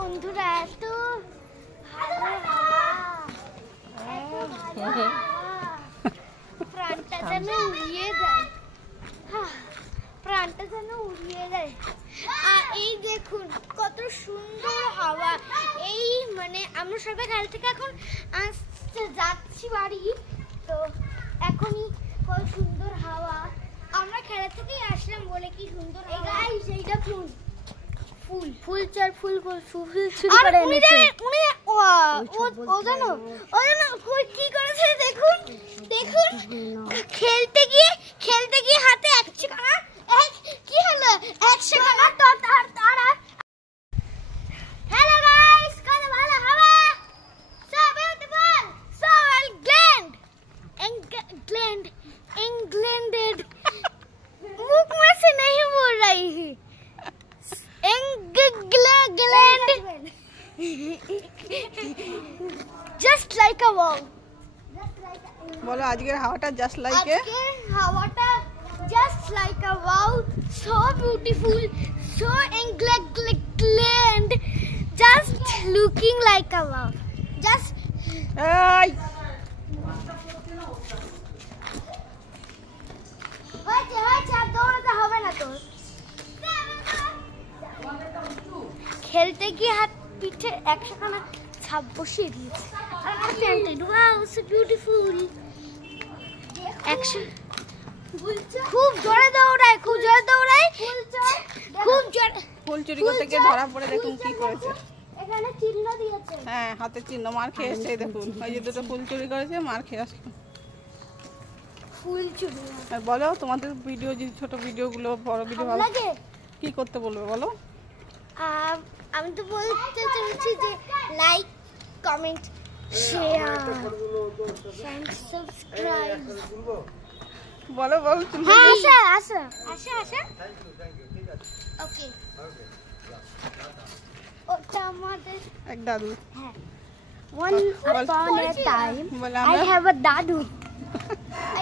বন্ধুরা এত প্রাণটা যেন উড়িয়ে দেয়, প্রাণটা যেন উড়িয়ে দেয়। আর এই দেখুন কত সুন্দর হাওয়া। এই মানে আমরা সবাই খেলা থেকে এখন যাচ্ছি বাড়ি, তো এখনই কত সুন্দর হাওয়া। আমরা খেলা থেকেই আসলাম বলে কি সুন্দর গাইস। এইটা ফুল ফুল ফুল চার ফুল ফুল চুরি করে এনেছে। ও জানো কি করেছে দেখুন দেখুন। খেলতে গিয়ে হাতে কি হলো 100 টাকা তারা। হ্যালো গাইস, কত ভালো হাওয়া, সো বিউটিফুল, সো इंग्लैंडेड मुख में से नहीं बोल रही है। England just like a wow। বলো আজকের হাওয়াটা জাস্ট লাইক আজকের হাওয়াটা just like a wow, so beautiful, so England, just looking like a wow, just এই দৌড়াতে হবে না তো। খেলতে গিয়ে হাত পিঠে 100 খানা ছাপ বসিয়ে দিয়েছে। Wow so beautiful. খুব জোরে দৌড়ায় খুব জোরে ফুল চুরি করতে গিয়ে ধরা পড়ে দেখুন কি করেছে। এখানে চিহ্ন দিয়েছে। হ্যাঁ হাতে চিহ্ন, মার খেয়ে এসে দেখুন ওই যে দুটো ফুল চুরি করেছে, মার খেয়ে আসলো। ফুল চুরি। আর বলো তোমাদের ভিডিও যদি ছোট ভিডিওগুলো বড় ভিডিও ভালো লাগে কি করতে বলবে বলো? আমি তো বলতে চাইছি যে like, comment, share and subscribe. বলো তুমি। হ্যাঁ আসা ওকে। ওটা আমাদের এক দাদু। হ্যাঁ one upon a time I have a দাদু।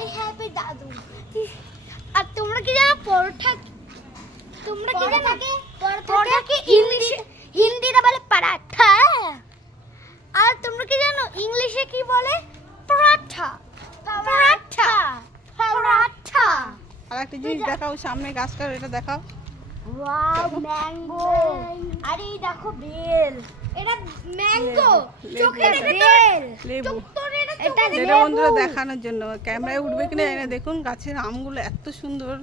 I have a দাদু। আর তোমরা কি জানো পরোটা কি হিন্দিতে বলে পরাঠা। আর তোমরা কি জানো ইংলিশে কি বলে? পরাঠা। আর একটা জিনিস দেখাও, সামনে গাছটার এটা দেখাও। Wow mango. আরে এই দেখো বেল, এটা ম্যাঙ্গো। চোখে দেখো বেল, লেবু। এটা বন্ধুরা দেখানোর জন্য ক্যামেরায় উঠবে কিনা জানি না। দেখুন গাছের আমগুলো এত সুন্দর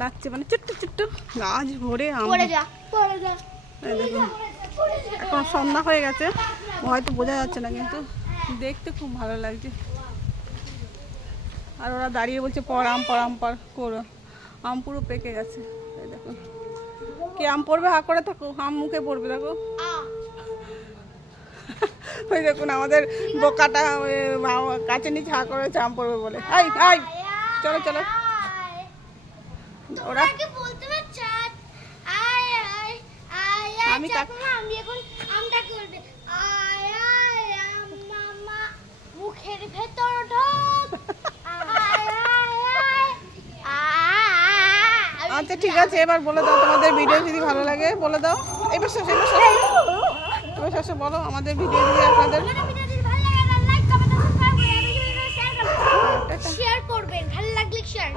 লাগছে, মানে ছোট্ট ছোট্ট গাছ ভরে আম। পড়ে যা দেখুন এখন সন্ধ্যা হয়ে গেছে, হয়তো বোঝা যাচ্ছে না, কিন্তু দেখতে খুব ভালো লাগছে। আর ওরা দাঁড়িয়ে বলছে পর করো। আম পুরো পেকে গেছে। এই দেখুন কি আম পড়বে, হা করে থাকো, আম মুখে পড়বে দেখো। ওই দেখুন আমাদের বোকাটা গাছের নিচে হা করেছে আম পড়বে বলে। চলো ওরা আমি এখন আমটা করবে। মুখের ভেতর ঢোক। আচ্ছা ঠিক আছে, এবার বলে দাও তোমাদের ভিডিও যদি ভালো লাগে বলে দাও। এবার শেষে বলো আমাদের ভিডিও যদি আপনাদের শেয়ার করবেন, ভালো লাগলে শেয়ার